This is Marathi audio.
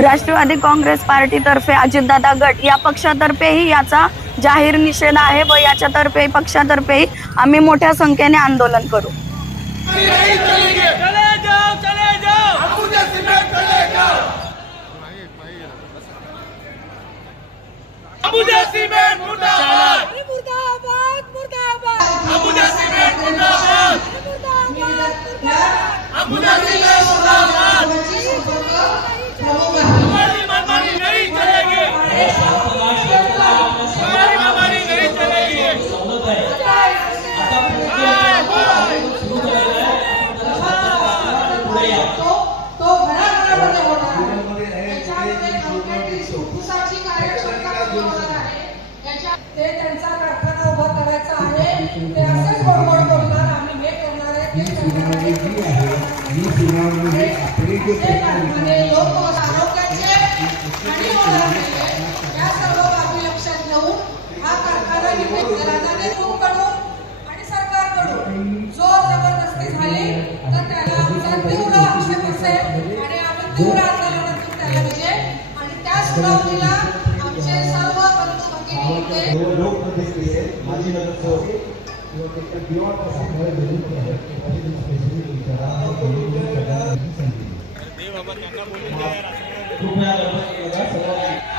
राष्ट्रवादी काँग्रेस पार्टीतर्फे अजितदादा गट या पक्षातर्फेही याचा जाहीर निषेध आहे व याच्यातर्फे पक्षातर्फेही आम्ही मोठ्या संख्येने आंदोलन करू। ते त्यांचा कारखाना उभा करायचा आहे, ते असेच बडबड बोलणार, आम्ही हे करणार आहे, ते करणार आहे, लोक आरोग्याचे हानी होणार नाहीये या सर्व बाबी लक्षात घेऊन हा कारखाना राजकारणाकडून आणि सरकारकडून जो जबरदस्ती झाली तर त्याला आमचा तीव्र आक्षेप असेल आणि आम्ही तीव्र आंदोलनातून त्याला विजय आणि त्या सुनावणीला आमचे सर्व बंधू भगिनी माजी नगरसेवक कृपया